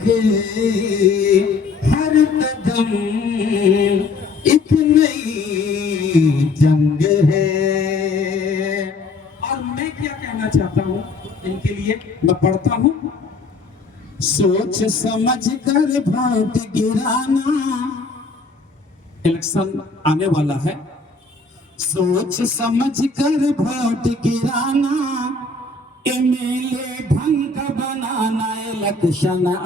के हर कदम एक नई जंग है। और मैं क्या कहना चाहता हूँ इनके लिए, मैं पढ़ता हूँ। सोच समझ कर वोट गिराना, इलेक्शन आने वाला है। सोच समझ कर वोट गिराना, एमएलए ढंग का बनाना, इलेक्शन आ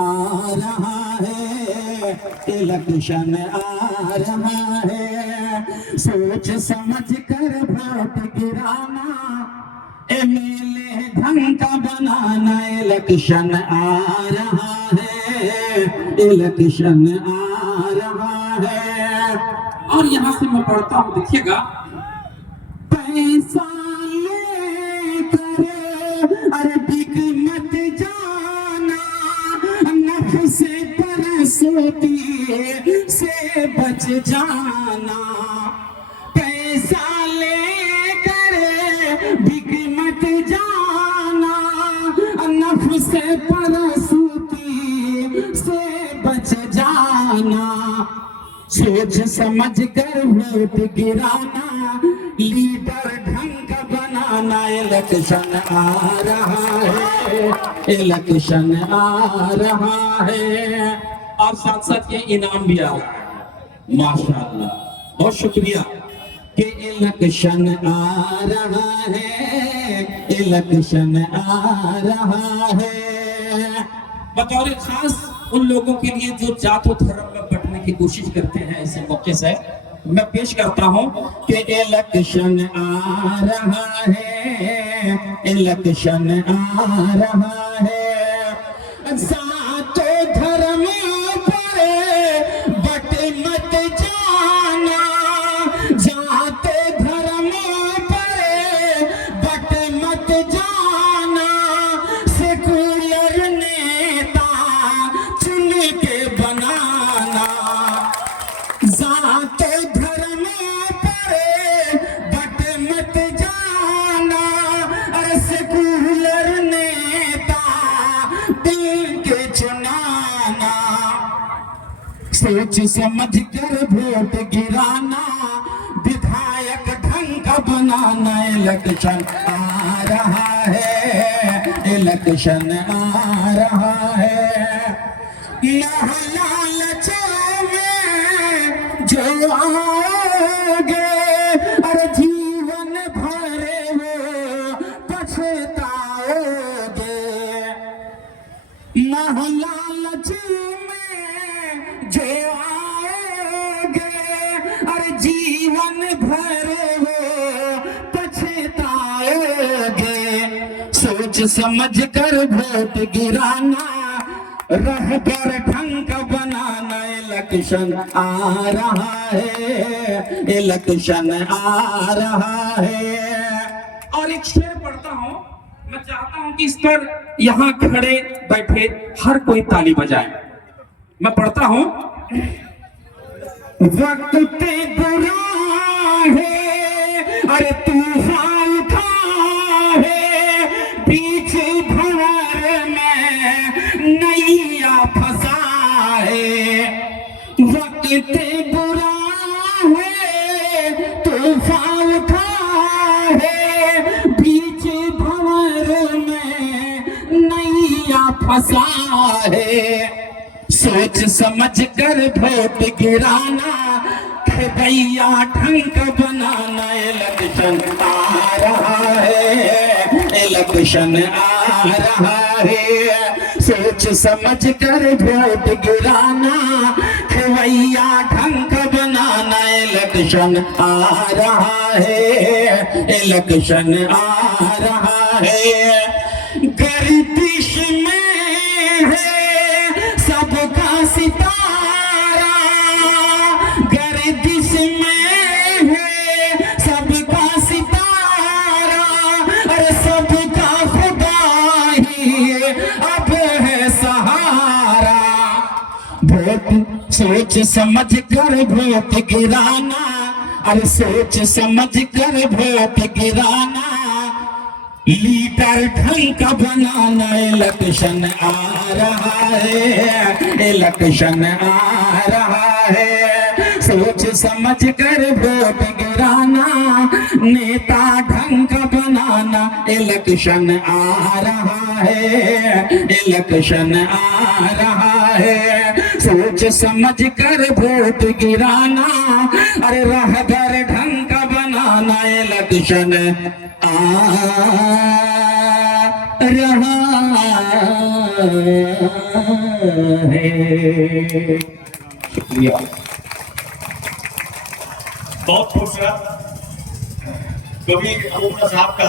रहा है, इलेक्शन आ रहा है। सोच समझ कर वोट गिराना, एमएलए ढंग का बनाना, इलेक्शन आ रहा है, इलेक्शन आ रहा है। और यहां से मैं पढ़ता हूं, देखिएगा। पैसा लेकर अरे बिक मत जाना, नफ्स से परसोती से बच जाना। पैसा लेकर बिक मत जाना, नफ्स से परसोती से बच जाना। सोच समझ कर वोट गिराना, लीडर ढंग का बनाना, इलेक्शन आ रहा है, इलेक्शन आ रहा है। और साथ साथ ये इनाम भी आ रहा है, माशाअल्लाह, बहुत शुक्रिया। कि इलेक्शन आ रहा है, इलेक्शन आ रहा है। बतौर खास उन लोगों के लिए जो जात और धर्म में बंटने की कोशिश करते हैं, ऐसे मौके से मैं पेश करता हूं कि इलेक्शन आ रहा है, इलेक्शन आ रहा है। जातो धर्म पर बट मत जाना, जातो धर्म पर बट मत जाना। सेकुलर नेता चुन के बनाना, जातो धर्म पर बट मत जाना। अरे सेकुलर नेता दिल के चुनाना। सोच समझ कर वोट गिराना, विधायक ढंग का बनाना, इलेक्शन आ रहा है, इलेक्शन आ रहा है। लालचों में जो आओगे, अरे जीवन भर वो पछताओगे। लालच में जो आओगे, अरे जीवन भर वो पछताओगे। सोच समझ कर वोट गिराना, रहबर ढंग का बनाना, इलेक्शन आ रहा है, इलेक्शन आ रहा है। और एक शेर पढ़ता हूं, मैं चाहता हूं कि इस पर यहां खड़े बैठे हर कोई ताली बजाए। मैं पढ़ता हूं। वक्त पे बुरा है, अरे तूफान उठा है, बीच भंवर में नैया फंसा है। वक्त पे बुरा है, तूफान उठा है, बीच भंवर में नैया फंसा है। सोच समझ कर वोट गिराना, भैया ढंग का बनाना, इलेक्शन आ रहा है, इलेक्शन आ रहा है। सोच समझ कर वोट गिराना, भैया ढंग का बनाना, इलेक्शन आ रहा है, इलेक्शन आ रहा है। गर्दिश में है सबका सितारा, गर्दिश में है सबका सितारा, अरे सबका खुदा ही अब है सहारा। वोट सोच समझ कर वोट गिराना, अरे सोच समझ कर वोट गिराना, लीडर ढंग का बनाना इलेक्शन आ रहा है, इलेक्शन आ रहा है। सोच समझ कर वोट गिराना, नेता ढंग का बनाना इलेक्शन आ रहा है, इलेक्शन आ रहा है। सोच समझ कर वोट गिराना, अरे रहबर ढंग का बनाना इलेक्शन आ रहा है। शुक्रिया। बहुत खूबसूरत कवि अबू साहब का